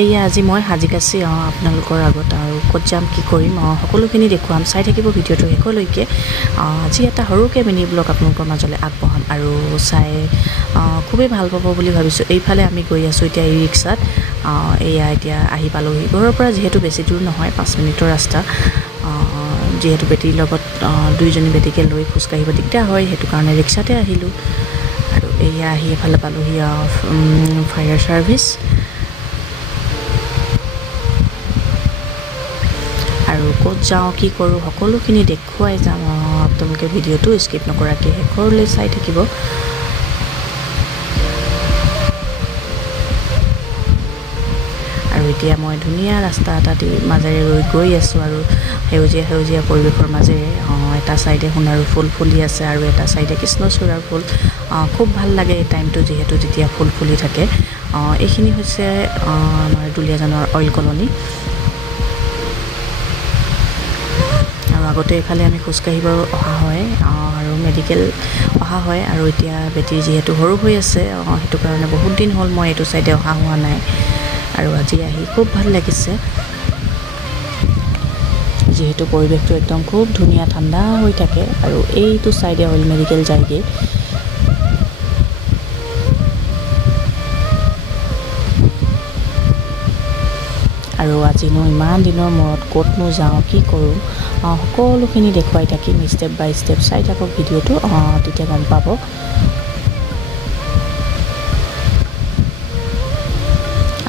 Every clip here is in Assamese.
এইয়া আজি মই হাজিক আছি আপোনালোকৰ আগত আৰু ক'ত যাম কি কৰিম সকলোখিনি দেখুৱাম চাই থাকিব ভিডিঅ'টো শেষলৈকে আজি এটা সৰুকৈ মিনি ব্লগ আপোনালোকৰ মাজলৈ আগবঢ়াম আৰু চাই খুবেই ভাল পাব বুলি ভাবিছোঁ এইফালে আমি গৈ আছোঁ এতিয়া ই ৰিক্সাত এয়া এতিয়া আহি পালোহি ঘৰৰ পৰা যিহেতু বেছি দূৰ নহয় 5 মিনিটৰ ৰাস্তা যিহেতু বেটীৰ লগত দুইজনী বেটীকে লৈ খোজকাঢ়িব দিগদাৰ হয় সেইটো কাৰণে ৰিক্সাতে আহিলোঁ আৰু এয়া আহি এফালে পালোহি ফায়াৰ ছাৰ্ভিচ আৰু ক'ত যাওঁ কি কৰোঁ সকলোখিনি দেখুৱাই যাম আপোনালোকে ভিডিঅ'টো স্কিপ নকৰাকৈ শেষলৈ চাই থাকিব আৰু এতিয়া মই ধুনীয়া ৰাস্তা এটা মাজেৰে গৈ আছোঁ আৰু সেউজীয়া পৰিৱেশৰ মাজেৰে এটা চাইডে সোণাৰু ফুল ফুলি আছে আৰু এটা চাইডে কৃষ্ণচূড়াৰ ফুল খুব ভাল লাগে এই টাইমটো যিহেতু যেতিয়া ফুল ফুলি থাকে এইখিনি হৈছে আমাৰ দুলীয়াজানৰ অইল কলনী আৰু আগতে এইফালে আমি খোজকাঢ়িব অহা হয় আৰু মেডিকেল অহা হয় আৰু এতিয়া বেটী যিহেতু সৰু হৈ আছে সেইটো কাৰণে বহুত দিন হ'ল মই এইটো চাইডে অহা হোৱা নাই আৰু আজি আহি খুব ভাল লাগিছে যিহেতু পৰিৱেশটো একদম খুব ধুনীয়া ঠাণ্ডা হৈ থাকে আৰু এইটো চাইডে অইল মেডিকেল যায়গৈ আৰু আজিনো ইমান দিনৰ মূৰত ক'তনো যাওঁ কি কৰোঁ সকলোখিনি দেখুৱাই থাকিম ষ্টেপ বাই ষ্টেপ চাই থাকক ভিডিঅ'টো তেতিয়া গম পাব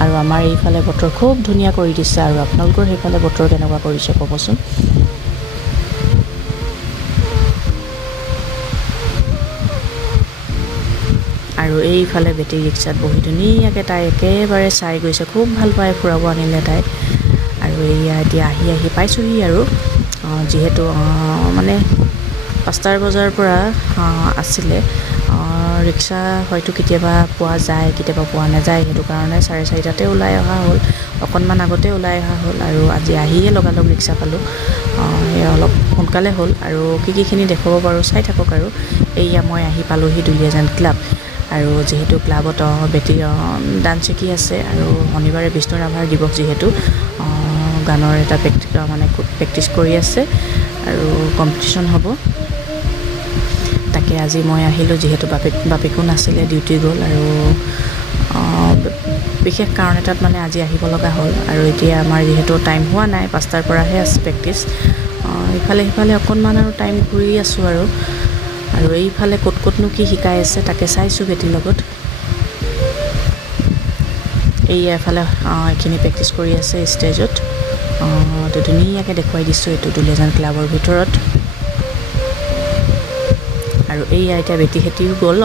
আৰু আমাৰ এইফালে বতৰ খুব ধুনীয়া কৰি দিছে আৰু আপোনালোকৰ সেইফালে বতৰ কেনেকুৱা কৰিছে ক'বচোন আৰু এইফালে বেটী ৰিক্সাত বহি ধুনীয়াকৈ তাই একেবাৰে চাই গৈছে খুব ভাল পায় ফুৰাব আনিলে তাই আৰু এয়া এতিয়া আহি পাইছোঁহি আৰু যিহেতু মানে 5টা বজাৰ পৰা আছিলে ৰিক্সা হয়তো কেতিয়াবা পোৱা যায় কেতিয়াবা পোৱা নাযায় সেইটো কাৰণে 4:30টাতে ওলাই অহা হ'ল অকণমান আগতে ওলাই অহা হ'ল আৰু আজি আহিয়ে লগালগ ৰিক্সা পালোঁ সেয়া অলপ সোনকালে হ'ল আৰু কিখিনি দেখুৱাব পাৰোঁ চাই থাকক আৰু এয়া মই আহি পালোঁহি দুলীয়াজান ক্লাব আৰু যিহেতু ক্লাবত বেটী ডান্স শিকি আছে আৰু শনিবাৰে বিষ্ণু ৰাভাৰ দিৱস যিহেতু গানৰ এটা প্ৰেক্টিছ কৰি আছে আৰু কম্পিটিশ্যন হ'ব তাকে আজি মই আহিলোঁ যিহেতু বাপেকো নাছিলে ডিউটি গ'ল আৰু বিশেষ কাৰণ এটাত মানে আজি আহিব লগা হ'ল আৰু এতিয়া আমাৰ যিহেতু টাইম হোৱা নাই 5টাৰ পৰাহে আছে প্ৰেক্টিছ ইফালে সিফালে অকণমান আৰু টাইম ঘূৰি আছোঁ আৰু এইফালে ক'তনো কি শিকাই আছে তাকে চাইছোঁ বেটীৰ লগত এফালে এইখিনি প্ৰেক্টিছ কৰি আছে ষ্টেজত তো ধুনীয়াকৈ দেখুৱাই দিছোঁ এইটো দুলীয়াজান ক্লাবৰ ভিতৰত আৰু এতিয়া বেটীহেঁতিও গ'ল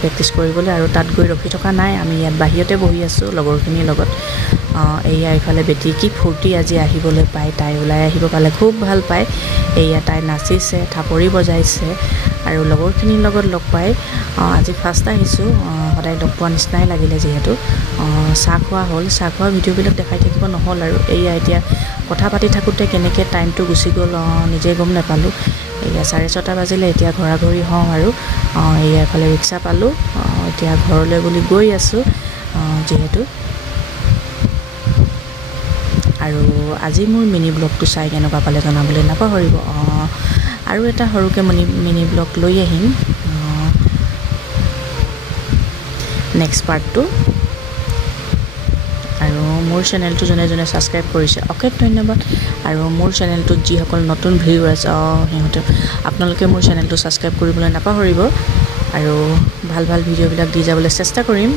প্ৰেক্টিছ কৰিবলৈ আৰু তাত গৈ ৰখি থকা নাই আমি ইয়াত বাহিৰতে বহি আছোঁ লগৰখিনিৰ লগত এইফালে বেটী কি ফূৰ্তি আজি আহিবলৈ পায় তাই ওলাই আহিব পালে খুব ভাল পায় তাই নাচিছে থাপৰি বজাইছে আৰু লগৰখিনিৰ লগত লগ পাই আজি ফাৰ্ষ্ট আহিছোঁ সদায় লগ পোৱা নিচিনাই লাগিলে যিহেতু চাহ খোৱা হ'ল চাহ খোৱা ভিডিঅ'বিলাক দেখাই থাকিব নহ'ল আৰু এতিয়া কথা পাতি থাকোঁতে কেনেকৈ টাইমটো গুচি গ'ল নিজে গম নাপালোঁ 6:30 বাজিলে এতিয়া ঘৰাঘৰি হওঁ আৰু এফালে ৰিক্সা পালোঁ এতিয়া ঘৰলৈ বুলি গৈ আছোঁ যিহেতু আৰু আজি মোৰ মিনি ব্লগটো চাই কেনেকুৱা পালে জনাবলৈ নাপাহৰিব আৰু এটা সৰুকৈ মিনি ব্লগ লৈ আহিম নেক্সট পাৰ্টটো আৰু মোৰ চেনেলটো যোনে ছাবস্ক্ৰাইব কৰিছে অশেষ ধন্যবাদ আৰু মোৰ চেনেলটোত যিসকল নতুন ভিউৱাৰ্ছ সিহঁতে আপোনালোকে মোৰ চেনেলটো ছাবস্ক্ৰাইব কৰিবলৈ নাপাহৰিব আৰু ভাল ভিডিঅ'বিলাক দি যাবলৈ চেষ্টা কৰিম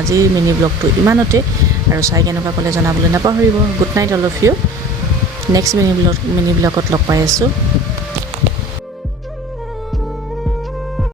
আজিৰ মিনি ব্লগটো ইমানতে আৰু চাই কেনেকুৱা পালে জনাবলৈ নাপাহৰিব good night all of you next mini ব্লগত লগ পাই আছোঁ